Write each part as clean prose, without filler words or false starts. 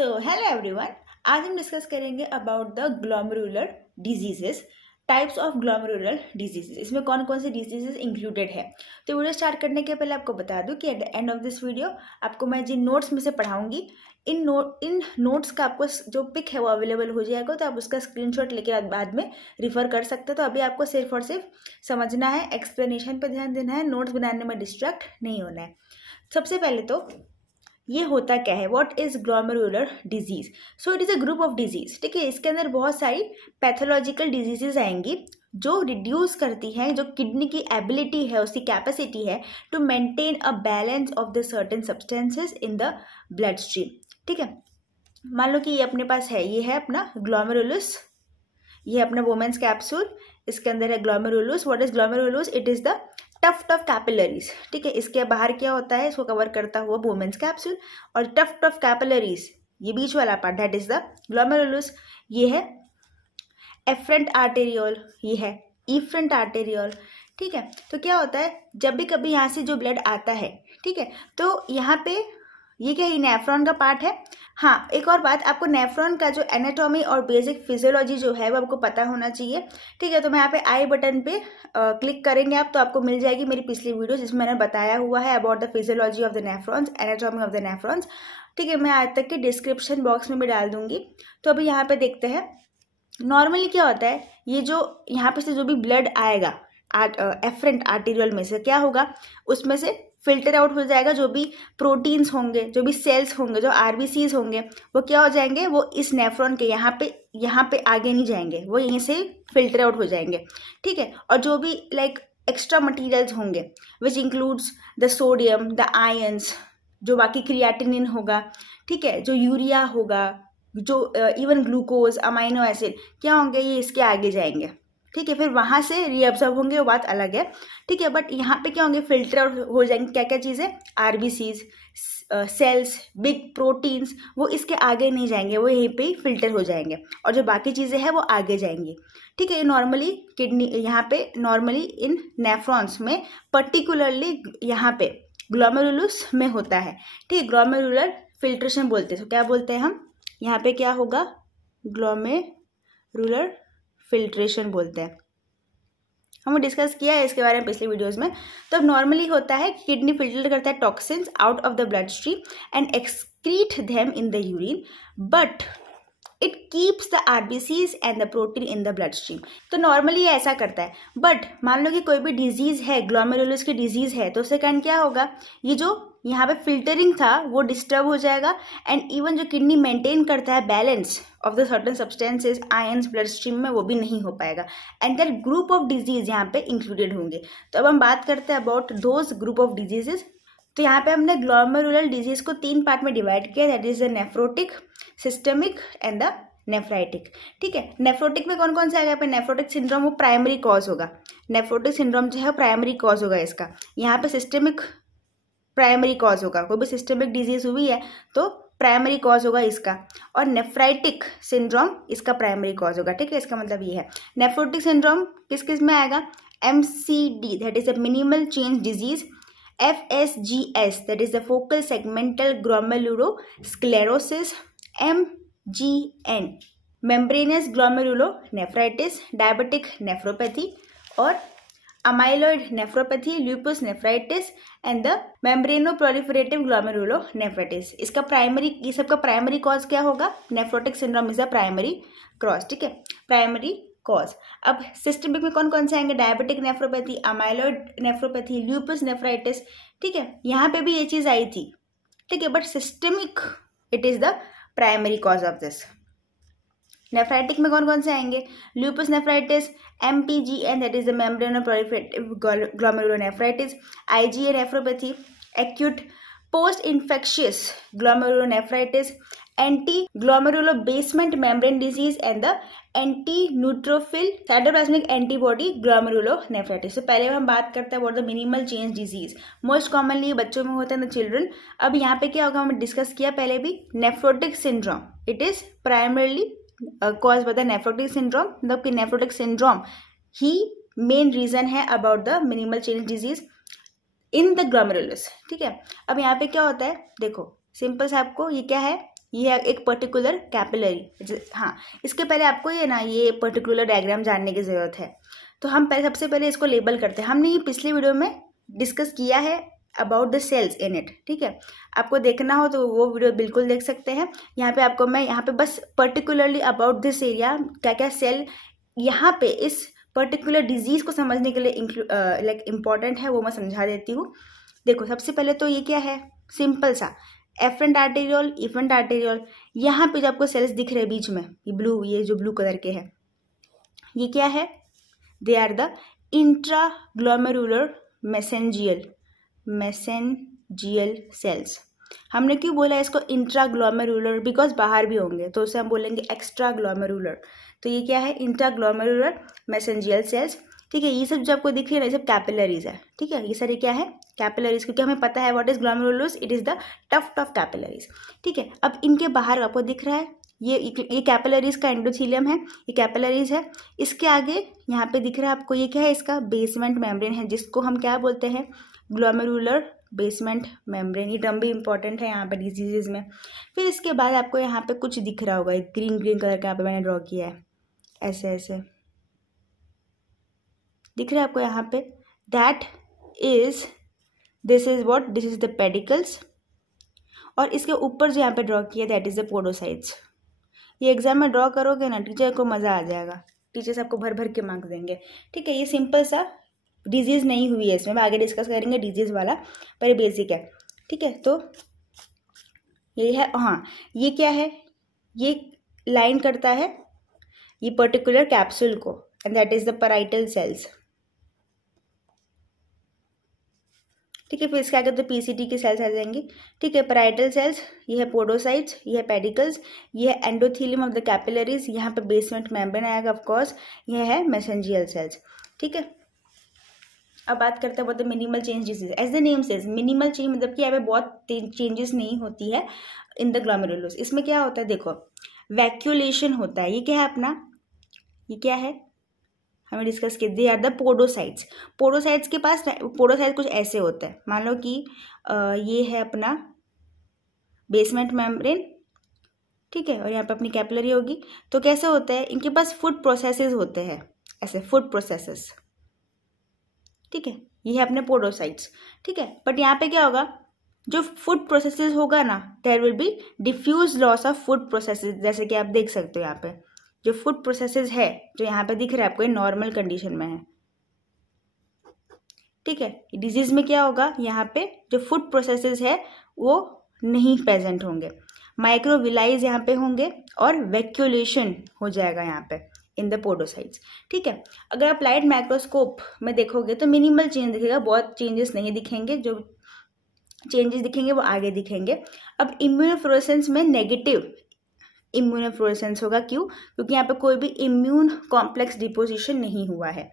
So hello everyone, आज हम discuss करेंगे about the glomerular diseases, types of glomerular diseases. इसमें कौन कौन से डिजीजेस इंक्लूडेड है। तो वीडियो स्टार्ट करने के पहले आपको बता दूं कि at the end of this video आपको मैं जिन नोट्स में से पढ़ाऊंगी, इन नोट्स का आपको जो पिक है वो अवेलेबल हो जाएगा, तो आप उसका स्क्रीनशॉट लेकर बाद में रिफर कर सकते हो। तो अभी आपको सिर्फ और सिर्फ समझना है, एक्सप्लेनेशन पर ध्यान देना है, नोट्स बनाने में डिस्ट्रैक्ट नहीं होना है। सबसे पहले तो ये होता क्या है, what is glomerular disease. So it is a group of disease. ठीक है, इसके अंदर बहुत सारी पैथोलॉजिकल डिजीजेज आएंगी जो रिड्यूस करती हैं, जो किडनी की एबिलिटी है, उसकी कैपेसिटी है to maintain a balance of the certain substances in the blood stream. ठीक है, मान लो कि ये अपने पास है, ये है अपना ग्लोमेरुलस, ये है अपना वुमेन्स कैप्सूल, इसके अंदर है glomerulus. What is glomerulus? It is the tuft of capillaries. ठीक है, इसके बाहर क्या होता है, इसको कवर करता हुआ वुमेन्स कैप्सूल, और टफ्ट ऑफ कैपिलरीज ये बीच वाला part, that is the glomerulus. ये है एफरेंट आर्टेरियोल, ये है इफरेंट आर्टेरियोल। ठीक है, तो क्या होता है, जब भी कभी यहाँ से जो ब्लड आता है, ठीक है, तो यहाँ पे ये क्या है, नेफ्रॉन का पार्ट है। हाँ, एक और बात, आपको नेफ्रॉन का जो एनाटॉमी और बेसिक फिजियोलॉजी जो है वो आपको पता होना चाहिए। ठीक है, तो मैं यहाँ पे आई बटन पे क्लिक करेंगे आप, तो आपको मिल जाएगी मेरी पिछली वीडियो जिसमें मैंने बताया हुआ है about the physiology of the nephrons, anatomy of the nephrons. ठीक है, मैं आज तक के डिस्क्रिप्शन बॉक्स में भी डाल दूंगी। तो अभी यहाँ पे देखते हैं नॉर्मली क्या होता है, ये जो यहाँ पे से जो भी ब्लड आएगा एफरेंट आर्टेरियल में से क्या होगा, उसमें से फिल्टर आउट हो जाएगा। जो भी प्रोटीन्स होंगे, जो भी सेल्स होंगे, जो आरबीसीज होंगे, वो क्या हो जाएंगे, वो इस नेफ्रॉन के यहाँ पे आगे नहीं जाएंगे, वो यहीं से फिल्टर आउट हो जाएंगे। ठीक है, और जो भी लाइक एक्स्ट्रा मटीरियल्स होंगे which includes the sodium, the ions, जो बाकी क्रिएटिनिन होगा, ठीक है, जो यूरिया होगा, जो इवन ग्लूकोज, अमाइनो एसिड क्या होंगे, ये इसके आगे जाएंगे। ठीक है, फिर वहां से रीअब्जॉर्ब होंगे, वो बात अलग है। ठीक है, बट यहाँ पे क्या होंगे, फिल्टर आउट हो जाएंगे। क्या क्या चीज़ें, आरबीसीज, सेल्स, बिग प्रोटीन्स, वो इसके आगे नहीं जाएंगे, वो यहीं पे ही फिल्टर हो जाएंगे, और जो बाकी चीज़ें हैं वो आगे जाएंगी। ठीक है, नॉर्मली किडनी यहाँ पे नॉर्मली इन नेफ्रॉन्स में पर्टिकुलरली यहाँ पे ग्लोमेरुलस में होता है। ठीक है, ग्लोमेरुलर फिल्ट्रेशन बोलते हैं। तो क्या बोलते हैं हम, यहाँ पे क्या होगा, ग्लोमेरुलर फिल्ट्रेशन बोलते हैं। हमने डिस्कस किया है इसके बारे में पिछले वीडियोस में। तो अब नॉर्मली होता है कि किडनी फिल्टर करता है toxins out of the blood stream and excrete them in the urine, but it keeps the RBCs and the protein in the blood stream. तो नॉर्मली ये ऐसा करता है, बट मान लो कि कोई भी डिजीज है, ग्लोमेरुलस की डिजीज है, तो उसके कारण क्या होगा, ये जो यहाँ पे फिल्टरिंग था वो डिस्टर्ब हो जाएगा, एंड इवन जो किडनी मेंटेन करता है balance of the certain substances, ions blood stream में, वो भी नहीं हो पाएगा, and that group of disease यहाँ पे इंक्लूडेड होंगे। तो अब हम बात करते हैं about those group of diseases. तो यहाँ पे हमने ग्लोमेरुलर डिजीज को 3 पार्ट में डिवाइड किया, that is the nephrotic, systemic and the nephritic. ठीक है, नेफ्रोटिक में कौन कौन से आएगा, पे नेफ्रोटिक सिंड्रोम वो प्राइमरी कॉज होगा, नेफ्रोटिक सिंड्रोम जो है प्राइमरी कॉज होगा इसका। यहाँ पे सिस्टमिक प्राइमरी कॉज होगा, कोई भी सिस्टमिक डिजीज हुई है तो प्राइमरी कॉज होगा इसका, और नेफ्राइटिक सिंड्रोम इसका प्राइमरी कॉज होगा। ठीक है, इसका मतलब ये है। नेफ्रोटिक सिंड्रोम किस किस में आएगा, MCD that is a minimal change disease, FSGS that is the focal segmental glomerulosclerosis, MGN membranous glomerulonephritis, diabetic nephropathy, और amyloid nephropathy, lupus nephritis and the membranoproliferative glomerulonephritis. इसका प्राइमरी, ये सबका प्राइमरी कॉज क्या होगा, nephrotic syndrome is the primary cause. ठीक है, primary cause. अब systemic में कौन कौन से आएंगे, diabetic nephropathy, amyloid nephropathy, lupus nephritis. ठीक है, यहाँ पे भी ये चीज आई थी। ठीक है, but systemic it is the primary cause of this. Nephritic में कौन कौन से आएंगे, lupus nephritis, MPGN that is the membranoproliferative glomerulonephritis, IgA nephropathy, acute post infectious glomerulonephritis, anti glomerulo basement membrane disease and the anti neutrophil cytoplasmic antibody glomerulonephritis. तो पहले हम बात करते हैं about the minimal change disease, most commonly बच्चों में होता है द चिल्ड्रन। अब यहाँ पे क्या होगा, हमने डिस्कस किया पहले भी, nephrotic syndrome it is primarily cause by the nephrotic syndrome, मतलब कि नेफ्रोटिक सिंड्रोम ही मेन रीजन है about the minimal change disease in the glomerulus. ठीक है, अब यहाँ पे क्या होता है, देखो सिंपल से आपको ये क्या है, ये है एक पर्टिकुलर कैपिलरी। हाँ, इसके पहले आपको ये ना ये पर्टिकुलर डायग्राम जानने की ज़रूरत है। तो हम पहले सबसे पहले इसको लेबल करते हैं। हमने ये पिछले वीडियो में डिस्कस किया है about the cells in it, ठीक है। आपको देखना हो तो वो वीडियो बिल्कुल देख सकते हैं। यहाँ पे आपको मैं यहाँ पे बस पर्टिकुलरली अबाउट दिस एरिया क्या क्या सेल यहाँ पे इस पर्टिकुलर डिजीज को समझने के लिए लाइक इम्पॉर्टेंट है वो मैं समझा देती हूँ। देखो सबसे पहले तो ये क्या है, सिंपल सा एफरेंट आर्टेरियोल, इफरेंट आर्टेरियोल। यहाँ पे जो आपको सेल्स दिख रहे हैं बीच में, ये जो ब्लू कलर के हैं, ये क्या है, they are the intraglomerular mesangial cells. हमने क्यों बोला इसको इंट्राग्लोमेरुलर, बिकॉज बाहर भी होंगे तो उसे हम बोलेंगे एक्स्ट्रा ग्लोमेरुलर। तो ये क्या है, इंट्राग्लोमेरुलर मेसेंजियल सेल्स, ठीक है। ये सब जो आपको दिख रही है ना, ये सब कैपिलरीज है, ठीक है। ये सारे क्या है, कैपिलरीज, क्योंकि हमें पता है what is glomerulus, it is the tuft of capillaries, ठीक है। अब इनके बाहर आपको दिख रहा है ये कैपिलरीज का एंडोथीलियम है, ये कैपिलरीज है। इसके आगे यहाँ पे दिख रहा है आपको ये क्या है, इसका बेसमेंट मेम्ब्रेन है, जिसको हम क्या बोलते हैं, ग्लोमेरुलर बेसमेंट मेम्ब्रेन। ये टर्म भी इंपॉर्टेंट है यहाँ पे डिजीजेज में। फिर इसके बाद आपको यहाँ पे कुछ दिख रहा होगा, ग्रीन ग्रीन कलर का यहाँ पे मैंने ड्रॉ किया है, ऐसे ऐसे दिख रहा है आपको यहाँ पे, दिस इज द पेडिकल्स। और इसके ऊपर जो यहाँ पे ड्रॉ किया दैट इज द पोडोसाइट्स। ये एग्जाम में ड्रॉ करोगे ना, टीचर को मज़ा आ जाएगा, टीचर्स आपको भर भर के मार्क्स देंगे, ठीक है। ये सिंपल सा डिजीज़ नहीं हुई है, इसमें आगे डिस्कस करेंगे डिजीज़ वाला, पर ये बेसिक है, ठीक है। तो ये है, हाँ ये क्या है, ये लाइन करता है ये पर्टिकुलर कैप्सूल को, and that is the parietal cells, ठीक है। फिर इसके आगे तो पीसीटी की सेल्स आ जाएंगी, ठीक है। पैराइटल सेल्स, ये है पोडोसाइट्स, ये है पेडिकल्स, ये है एंडोथीलियम ऑफ द कैपिलरीज, यहाँ पे बेसमेंट मेम्ब्रेन आएगा ऑफ कोर्स, यह है मेसेंजियल सेल्स, ठीक है। अब बात करते हैं बहुत minimal change disease. As the name says minimal change, मतलब कि यहाँ पे बहुत चेंजेस नहीं होती है इन द ग्लोमेरुलस। इसमें क्या होता है, देखो वैक्यूलेशन होता है। ये क्या है अपना, ये क्या है, हमें डिस्कस किया, they are the podocytes. Podocytes के पास पोडोसाइट्स कुछ ऐसे होते हैं, मान लो कि ये है अपना बेसमेंट मेम्ब्रेन, ठीक है, और यहाँ पे अपनी कैपिलरी होगी। तो कैसे होता है, इनके पास फूड प्रोसेसेस होते हैं, ऐसे फूड प्रोसेसेस, ठीक है। ये है अपने पोडोसाइट्स, ठीक है। बट यहाँ पे क्या होगा, जो फूड प्रोसेसेस होगा ना, there will be diffuse loss of foot processes. जैसे कि आप देख सकते हो यहाँ पे जो फूड प्रोसेसेस है, जो यहाँ पे दिख रहा है आपको, ये नॉर्मल कंडीशन में है, ठीक है। डिजीज में क्या होगा, यहाँ पे जो फूड प्रोसेसेस है वो नहीं प्रेजेंट होंगे, माइक्रोविलाइज यहाँ पे होंगे, और वैक्यूलेशन हो जाएगा यहाँ पे इन द पोडोसाइट्स, ठीक है। अगर आप लाइट माइक्रोस्कोप में देखोगे तो मिनिमल चेंज दिखेगा, बहुत चेंजेस नहीं दिखेंगे, जो चेंजेस दिखेंगे वो आगे दिखेंगे। अब इम्यूनोफ्लोरेसेंस में नेगेटिव इम्यूनोफ्लोरेसेंस होगा, क्यों, क्योंकि यहाँ पे कोई भी इम्यून कॉम्प्लेक्स डिपोजिशन नहीं हुआ है,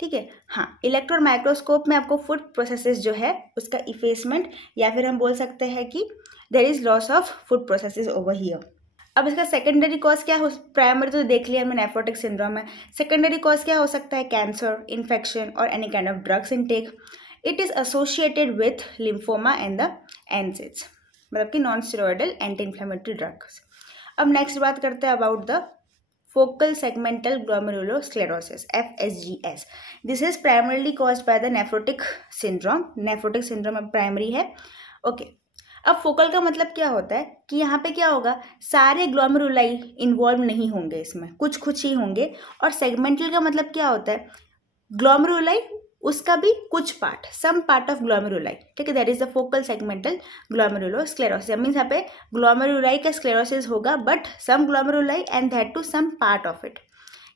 ठीक है। हाँ, इलेक्ट्रॉन माइक्रोस्कोप में आपको फूड प्रोसेसेस जो है उसका इफेसमेंट, या फिर हम बोल सकते हैं कि there is loss of foot processes over here. अब इसका सेकेंडरी कॉज क्या हो, प्राइमरी तो देख लिया हमने, नेफ्रोटिक सिंड्रोम है। सेकेंडरी कॉज क्या हो सकता है, कैंसर, इन्फेक्शन और any kind of drugs intake. It is associated with lymphoma and the NSAIDs, मतलब कि non steroidal anti inflammatory drugs. अब नेक्स्ट बात करते हैं about the focal segmental glomerulosclerosis, FSGS। This is primarily caused by the nephrotic syndrome. Nephrotic syndrome primary है, okay. अब focal का मतलब क्या होता है कि यहाँ पे क्या होगा, सारे ग्लोमेरुलाई इन्वॉल्व नहीं होंगे इसमें, कुछ कुछ ही होंगे। और सेगमेंटल का मतलब क्या होता है, ग्लोमेरुलाई उसका भी कुछ part, some part of glomeruli, ठीक है। That is the focal segmental glomerulosclerosis. Means यहाँ पे ग्लोमेरुलाई का स्क्लेरोसिस होगा, but some glomeruli and that too some part of it.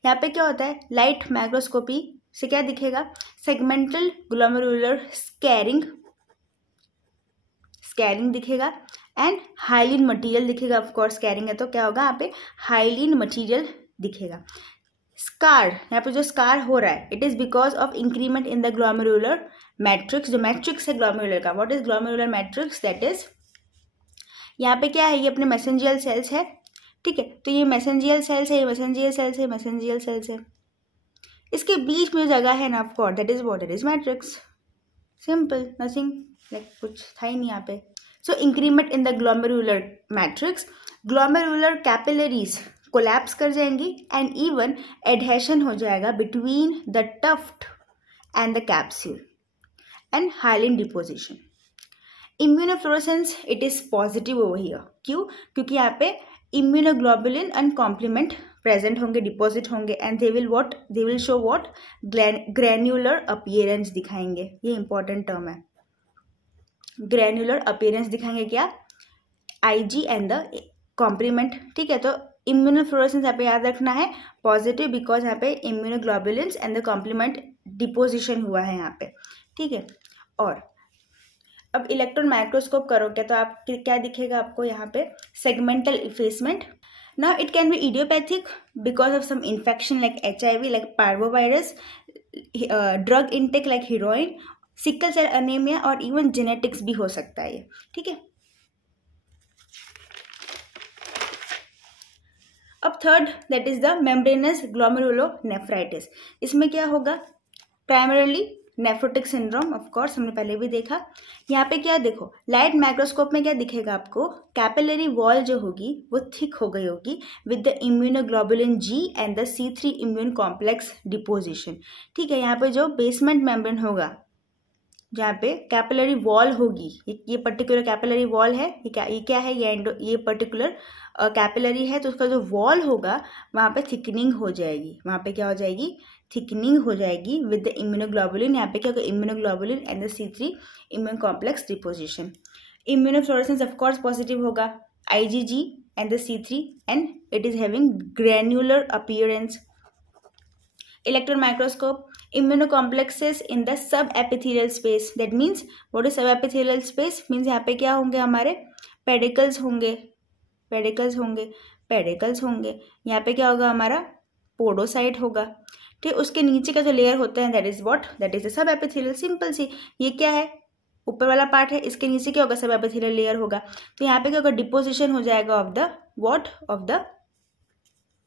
यहाँ पे क्या होता है, लाइट माइक्रोस्कोपी से क्या दिखेगा, सेगमेंटल ग्लोमेरुलर स्कैरिंग दिखेगा, एंड हाइलिन मटेरियल दिखेगा। ऑफकोर्स स्कैरिंग है तो क्या होगा, यहाँ पे हाइलिन मटेरियल दिखेगा। स्कार, यहाँ पे जो स्कार हो रहा है, it is because of increment in the glomerular matrix. जो मैट्रिक्स है ग्लोमेरुलर का, what is glomerular matrix, that is यहाँ पे क्या है, ये अपने मैसेंजियल सेल्स है, ठीक है। तो ये मैसेंजियल सेल्स है, ये मैसेंजियल सेल्स है, मैसेंजियल सेल्स है। इसके बीच में जो जगह है ना, of course that is what, it is matrix. Simple, nothing like, कुछ था ही नहीं यहाँ पे। So increment in the glomerular matrix, glomerular capillaries collapse कर जाएंगी एंड इवन एडहेशन हो जाएगा between the tuft and the capsule and hyaline deposition. Immunofluorescence it is positive over here. क्यों? क्योंकि यहाँ पे इम्यूनोग्लोबुलिन एंड कॉम्प्लीमेंट प्रेजेंट होंगे, deposit होंगे and they will show what, granular appearance दिखाएंगे. ये इंपॉर्टेंट टर्म है, ग्रैन्युलर अपीयरेंस दिखाएंगे क्या, आईजी एंड द कॉम्प्लीमेंट. ठीक है, तो इम्यूनोफ्लोरेसेंस यहाँ पे याद रखना है पॉजिटिव, बिकॉज यहाँ पे immunoglobulins and the complement deposition हुआ है यहाँ पे. ठीक है, और अब इलेक्ट्रॉन माइक्रोस्कोप करोगे तो आप क्या दिखेगा आपको यहाँ पे, segmental effacement. Now it can be idiopathic because of some infection like HIV, like parvovirus, drug intake like heroin, sickle cell anaemia और इवन जेनेटिक्स भी हो सकता है ये. ठीक है, अब third that is the membranous glomerulonephritis. इसमें क्या होगा, primarily nephrotic syndrome, of course हमने पहले भी देखा. यहाँ पे क्या देखो, लाइट माइक्रोस्कोप में क्या दिखेगा आपको, कैपिलरी वॉल जो होगी वो थिक हो गई होगी with the immunoglobulin G and the C3 immune complex deposition. ठीक है, यहाँ पे जो बेसमेंट मेम्ब्रेन होगा, जहाँ पे कैपिलरी वॉल होगी, ये पर्टिकुलर कैपिलरी वॉल है, ये क्या है, ये पर्टिकुलर कैपिलरी है, तो उसका जो वॉल होगा वहाँ पे थिकनिंग हो जाएगी. वहाँ पे क्या हो जाएगी, थिकनिंग हो जाएगी विद द इम्यूनोग्लोबुलिन. यहाँ पे क्या होगा, immunoglobulin and the C3 immune complex deposition. Immunofluorescence of course positive होगा, IgG and the C3 and it is having granular appearance. Electron microscope, immunocomplexes in the subepithelial space. That means what is subepithelial space? Means यहाँ पे क्या होंगे, हमारे pedicels होंगे, यहाँ पे क्या होगा, हमारा पोडोसाइट होगा. ठीक, उसके नीचे का जो लेयर होता है that is what, that is the subepithelial. Simple see, ये क्या है, ऊपर वाला पार्ट है, इसके नीचे क्या होगा, सबएपिथेलियल लेयर होगा. तो यहाँ पे क्या होगा, डिपोजिशन हो जाएगा of the what, of the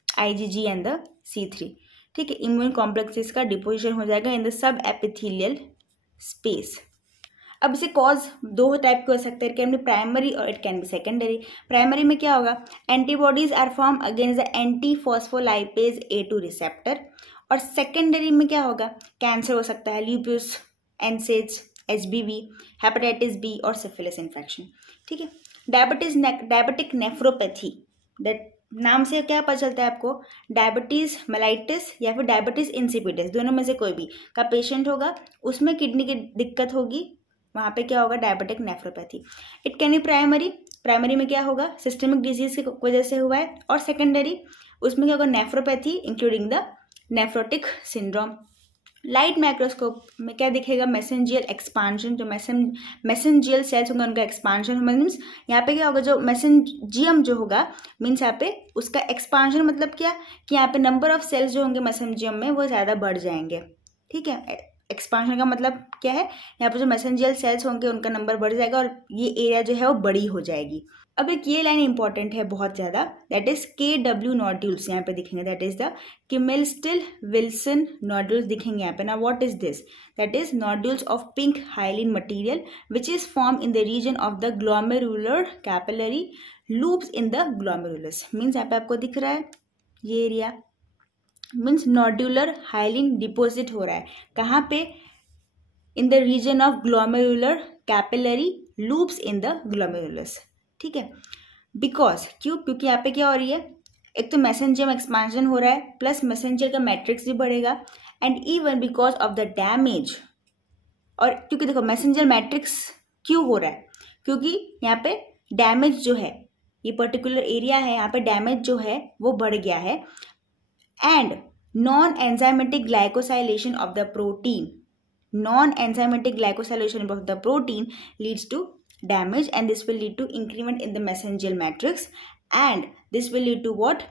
IgG and the C3. ठीक है, इम्यून कॉम्प्लेक्सेस का डिपोजिशन हो जाएगा in the sub epithelial space. अब इसे कॉज दो टाइप के हो सकते हैं, इट कैन बी प्राइमरी और it can be secondary. Primary में क्या होगा, antibodies are form against the anti phospholipase A2 receptor. और सेकेंडरी में क्या होगा, कैंसर हो सकता है, lupus, NSAIDs, HBV, hepatitis B और सिफिलिस इन्फेक्शन. ठीक है, डायबिटिक नेफ्रोपैथी, दैट नाम से क्या पता चलता है आपको, डायबिटीज मेलाइटिस या फिर डायबिटीज इंसिपिडिस, दोनों में से कोई भी का पेशेंट होगा, उसमें किडनी की दिक्कत होगी, वहाँ पे क्या होगा, diabetic nephropathy. It can be primary में क्या होगा, सिस्टमिक डिजीज की वजह से हुआ है. और सेकेंडरी उसमें क्या होगा, nephropathy including the nephrotic syndrome. Light microscope में क्या दिखेगा, मैसेंजियल एक्सपांशन, जो मैसेंजियल सेल्स होंगे उनका एक्सपांशन. मीन्स यहाँ पे क्या होगा, जो मैसेंजियम जो होगा, मीन्स यहाँ पे उसका एक्सपांशन मतलब क्या, कि यहाँ पे नंबर ऑफ सेल्स जो होंगे मैसेंजियम में वो ज़्यादा बढ़ जाएंगे. ठीक है, एक्सपांशन का मतलब क्या है, यहाँ पे जो मैसेंजियल सेल्स होंगे उनका नंबर बढ़ जाएगा और ये एरिया जो है वो बड़ी हो जाएगी. अब एक ये लाइन इंपॉर्टेंट है बहुत ज़्यादा, दैट इज KW नोड्यूल्स यहाँ पे दिखेंगे, that is the Kimmelstiel Wilson nodules दिखेंगे यहाँ पे. ना what is this, that is nodules of pink hyaline material which is form in the region of the glomerular capillary loops in the glomerulus. Means यहाँ पे आपको दिख रहा है ये area, means nodular hyaline deposit हो रहा है, कहाँ पे, in the region of glomerular capillary loops in the glomerulus. ठीक है, बिकॉज क्योंकि यहाँ पे क्या हो रही है, एक तो मैसेंजियम एक्सपांशन हो रहा है, प्लस मैसेंजर का मैट्रिक्स भी बढ़ेगा, and even because of the damage. और क्योंकि देखो मैसेंजर मैट्रिक्स क्यों हो रहा है, क्योंकि यहाँ पे डैमेज जो है, ये पर्टिकुलर एरिया है, यहाँ पे डैमेज जो है वो बढ़ गया है. And non enzymatic glycosylation of the protein, leads to damage and this will lead to increment in the mesangial matrix and this will lead to what,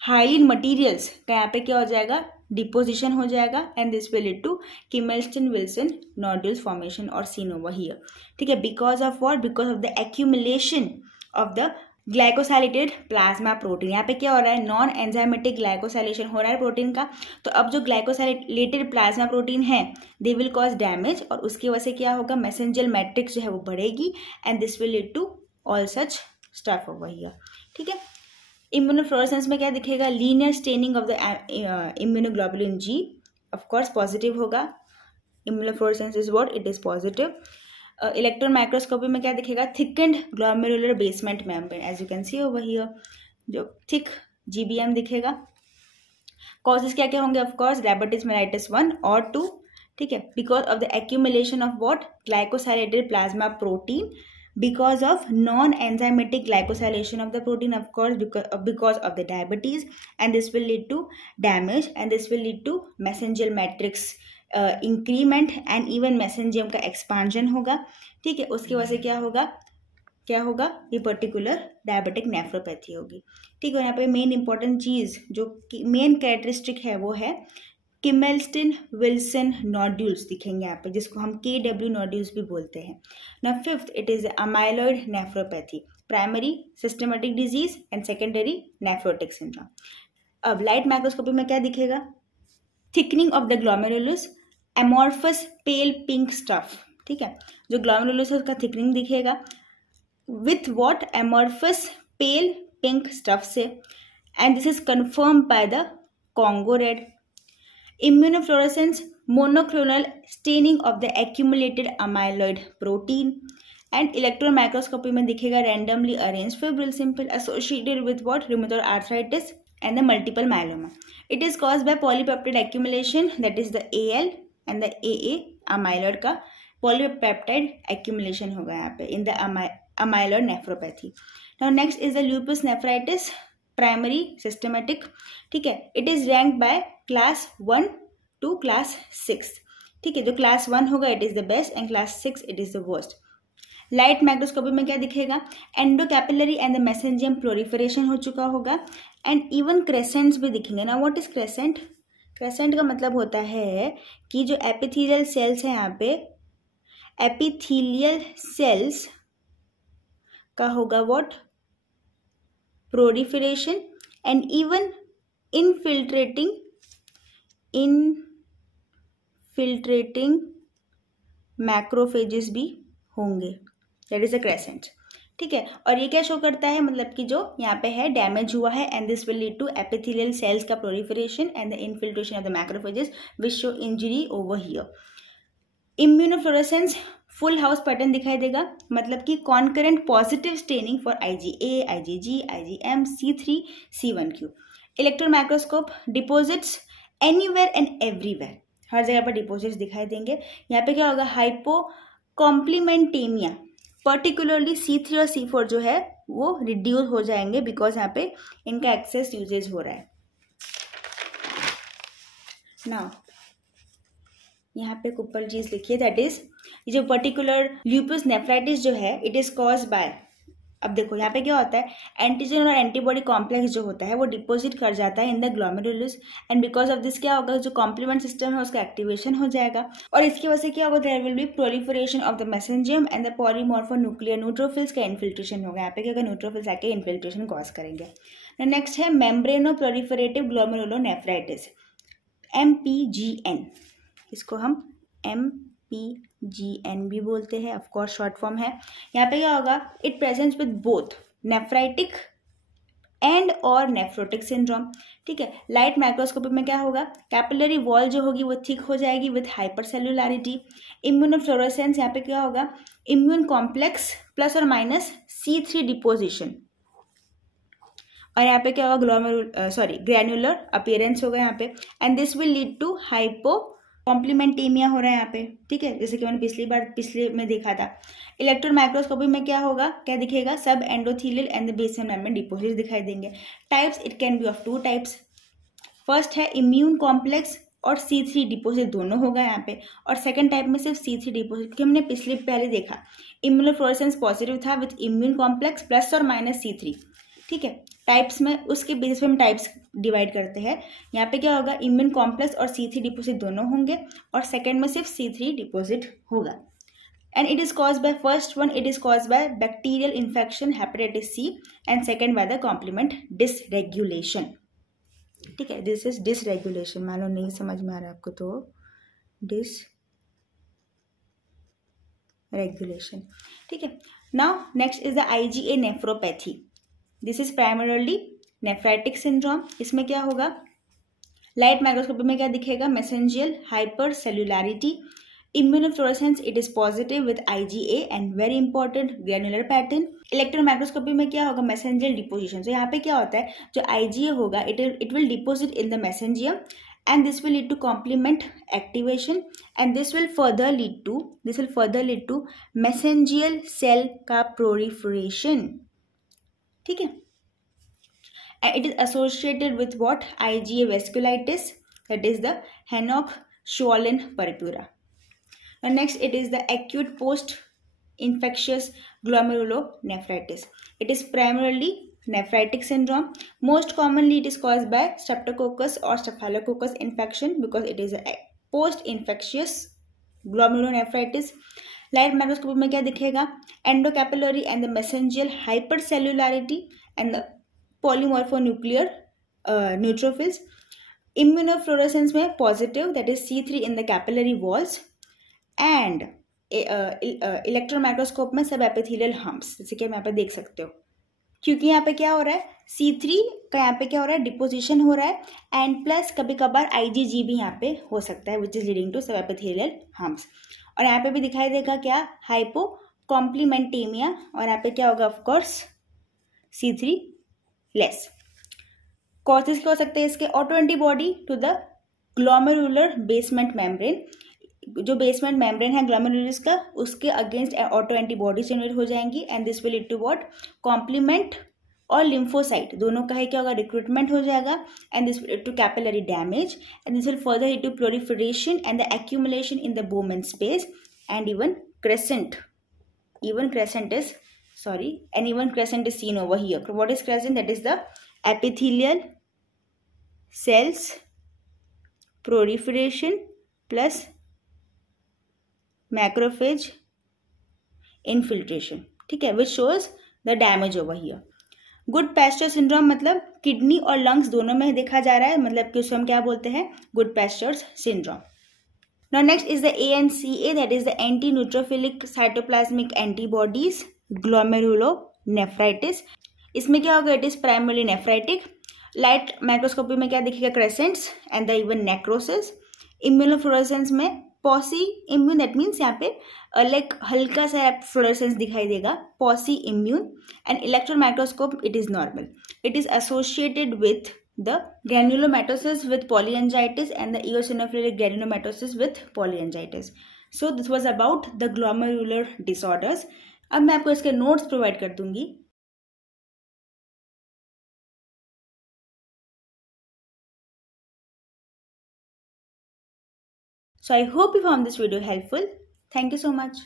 hyaline materials का यहाँ पे क्या हो जाएगा, डिपोजिशन हो जाएगा and this will lead to Kimmelston-Wilson nodules formation or seen over here. ठीक है, because of what, because of the accumulation of the glycosylated plasma protein, यहाँ पे क्या हो रहा है, नॉन एंजाइमेटिक ग्लाइकोसाइलेशन हो रहा है प्रोटीन का। तो अब जो ग्लाइकोसाइलेटेड प्लाज्मा प्रोटीन है दे विल कॉज डैमेज, और उसकी वजह से क्या होगा, मैसेंजर मैट्रिक्स जो है वो बढ़ेगी and this will lead to all such stuff over here. ठीक है, इम्यूनोफ्लोरेसेंस में क्या दिखेगा, linear staining of the immunoglobulin G, of course positive होगा। Immunofluorescence is what, it is positive. Electron microscopy में क्या दिखेगा, thickened glomerular basement membrane, as you can see over here, जो थिक GBM दिखेगा। कॉजेज क्या क्या होंगे, ऑफ कोर्स डायबिटीज मेलाइटिस 1 और 2, ठीक है, because of the accumulation of what, glycosylated plasma protein, because of non-enzymatic glycosylation of the protein, of course because of the diabetes, and this will lead to damage and this will lead to mesangial matrix increment and even mesangium का expansion होगा। ठीक है, उसकी वजह से क्या होगा, ये पर्टिकुलर डायबिटिक नेफ्रोपैथी होगी। ठीक है, यहाँ पे मेन इंपॉर्टेंट चीज़ जो मेन कैरेक्टरिस्टिक है वो है किमेल्स्टन विल्सन नोड्यूल्स दिखेंगे यहाँ पे, जिसको हम KW नोड्यूल्स भी बोलते हैं ना। Fifth, it is amyloid nephropathy, primary systematic disease and secondary nephrotic syndrome. अब लाइट माइक्रोस्कोपी में क्या दिखेगा, thickening of the glomerulus, amorphous pale pink stuff. ठीक है, जो ग्लोमेरुलस है उसका थिकनिंग दिखेगा with what, amorphous pale pink stuff से, and this is confirm by the Congo red. Immunofluorescence, monoclonal staining of the accumulated amyloid protein, and electron microscopy में दिखेगा randomly arranged fibril simple associated with what, rheumatoid arthritis and the multiple myeloma. It is caused by polypeptide accumulation, that is the AL and the AA amyloid का polypeptide accumulation होगा यहाँ पे in the amyloid nephropathy. Now next is the lupus nephritis, primary systematic. ठीक है, it is rank by class 1 to class 6। ठीक है, जो class 1 होगा it is the best and class 6 it is the worst. Light microscopy में क्या दिखेगा, endocapillary and the mesangium proliferation हो चुका होगा एंड इवन क्रेसेंट्स भी दिखेंगे ना। व्हाट इज क्रेसेंट, क्रेसेंट का मतलब होता है कि जो एपिथेलियल सेल्स हैं यहाँ पे, एपिथेलियल सेल्स का होगा what, proliferation and even infiltrating macrophages भी होंगे, that is a crescent। ठीक है, और ये क्या शो करता है, मतलब कि जो यहाँ पे है डैमेज हुआ है and this will lead to epithelial cells का proliferation and the infiltration of the macrophages which show injury over here. Immunofluorescence full house pattern दिखाई देगा, मतलब कि concurrent positive staining for IgA, IgG, IgM, C3, C1q। Electron microscope, deposits anywhere and everywhere, हर जगह पर deposits दिखाई देंगे। यहाँ पे क्या होगा, हाइपो कॉम्प्लीमेंटेमिया, पर्टिकुलरली C3 और C4 जो है वो रिड्यूस हो जाएंगे बिकॉज यहाँ पे इनका एक्सेस यूजेज हो रहा है। नाउ यहाँ पे एक ऊपर चीज लिखिए, दैट इज जो पर्टिकुलर ल्यूपस नेफ्राइटिस जो है इट इज कॉज बाय, अब देखो यहाँ पे क्या होता है, एंटीजन और एंटीबॉडी कॉम्प्लेक्स जो होता है वो डिपॉजिट कर जाता है इन the glomerulus and because of this क्या होगा, जो कॉम्प्लीमेंट सिस्टम है उसका एक्टिवेशन हो जाएगा और इसकी वजह से क्या होगा, there will be proliferation of the mesangium and the polymorphonuclear neutrophils का इन्फिल्ट्रेशन होगा। यहाँ पे क्या होगा, न्यूट्रोफिल्स आके इन्फिल्ट्रेशन कॉज करेंगे। नेक्स्ट है मेम्ब्रेनो प्रोलिफरेटिव ग्लोमेरुलोनेफ्राइटिस, MPGN, इसको हम MPGN भी बोलते हैं, ऑफ कोर्स शॉर्ट फॉर्म है। यहाँ पे क्या होगा, it presents with both nephritic and और नेफ्रोटिक सिंड्रोम। ठीक है, लाइट माइक्रोस्कोपी में क्या होगा, कैपिलरी वॉल जो होगी वो थिक हो जाएगी विथ हाइपरसेलुलरिटी। इम्यूनोफ्लोरेसेंस, यहाँ पे क्या होगा, इम्यून कॉम्प्लेक्स प्लस और माइनस C3 डिपोजिशन, और यहाँ पे क्या होगा, ग्रैन्युलर अपीयरेंस होगा यहाँ पे and this will lead to hypo complementaemia हो रहा है यहाँ पे। ठीक है, जैसे कि मैंने पिछले में देखा था। इलेक्ट्रॉन माइक्रोस्कोपी में क्या होगा, क्या दिखेगा, सब endothelial and the basal membrane deposit दिखाई देंगे। Types, it can be of 2 types. First है इम्यून कॉम्प्लेक्स और C3 डिपोजिट दोनों होगा यहाँ पे, और सेकंड टाइप में सिर्फ C3 डिपोजिट, क्योंकि हमने पहले देखा इम्यूनोफ्लोरेसेंस पॉजिटिव था विथ इम्यून कॉम्प्लेक्स प्लस और माइनस C3। ठीक है, टाइप्स में उसके बेसिस पे हम टाइप्स डिवाइड करते हैं। यहाँ पे क्या होगा, इम्यून कॉम्प्लेक्स और C3 डिपोजिट दोनों होंगे और सेकंड में सिर्फ C3 डिपोजिट होगा। and it is caused by, first one, it is caused by bacterial infection hepatitis C, and second by the complement dysregulation. ठीक है, दिस इज डिसरेगुलेशन. मान लो नहीं समझ में आ रहा है आपको तो डिसरेगुलेशन. ठीक है. Now next is the IgA nephropathy. This is primarily nephritic syndrome. इसमें क्या होगा, लाइट माइक्रोस्कोपी में क्या दिखेगा, mesangial hyper cellularity. Immunofluorescence it is positive with IgA and very important granular pattern. Electron microscopy में क्या होगा, मैसेंजियल डिपोजिशन. तो यहाँ पे क्या होता है, जो IgA होगा it will deposit in the mesangium and this will lead to complement activation and this will further lead to mesangial cell का proliferation. ठीक है. And it is associated with what, IgA vasculitis, that is the Henoch-Schwann purpura. And next it is the acute post infectious glomerulonephritis. It is primarily nephritic syndrome. Most commonly it is caused by streptococcus or staphylococcus infection because it is a post infectious glomerulonephritis. Light microscopy में क्या दिखेगा, endocapillary and the mesangial hypercellularity and the polymorphonuclear neutrophils. Immunofluorescence में positive, that is C3 in the capillary walls. And electron microscope में सब epithelial humps, जैसे कि आप यहाँ पे देख सकते हो. क्योंकि यहाँ पे क्या हो रहा है, C3 का यहाँ पे क्या हो रहा है, डिपोजिशन हो रहा है. एंड प्लस कभी कभार IgG भी यहाँ पे हो सकता है विच इज लीडिंग टू सब एपिथेलियल हम्प्स. और यहाँ पे भी दिखाई देगा क्या, हाइपो कॉम्प्लीमेंटेमिया. और यहाँ पे क्या होगा, ऑफकोर्स C3 लेस. कॉजेज क्या हो सकते हैं इसके, auto antibody to the glomerular basement membrane. जो बेसमेंट मेम्ब्रेन है ग्लोमेरुलस का, उसके अगेंस्ट ऑटो एंटीबॉडी जनरेट हो जाएंगी and this will lead to what, complement और लिम्फोसाइट दोनों का है क्या होगा, रिक्रूटमेंट हो जाएगा and this will lead to capillary damage and this will further lead to proliferation and the accumulation in the Bowman space and even crescent is seen over here. What is crescent? That is the epithelial cells proliferation plus macrophage infiltration. ठीक है, which shows the damage over here. Good pasture syndrome मतलब kidney और lungs दोनों में देखा जा रहा है, मतलब कि उसको हम क्या बोलते हैं, Goodpasture's syndrome. Now next is the ANCA, that is the anti neutrophilic cytoplasmic antibodies glomerulonephritis. इसमें क्या होगा, it is primarily nephritic. Light microscopy में क्या दिखेगा, crescents and the even necrosis. Immunofluorescence में पॉसी इम्यून, दैट मीन्स यहाँ पे like हल्का सा फ्लोरेसेंस दिखाई देगा, pauci immune. And electron microscope it is normal. It is associated with the granulomatosis with polyangiitis and the eosinophilic granulomatosis with polyangiitis. So this was about the glomerular disorders. अब मैं आपको इसके notes provide कर दूंगी. So I hope you found this video helpful. Thank you so much.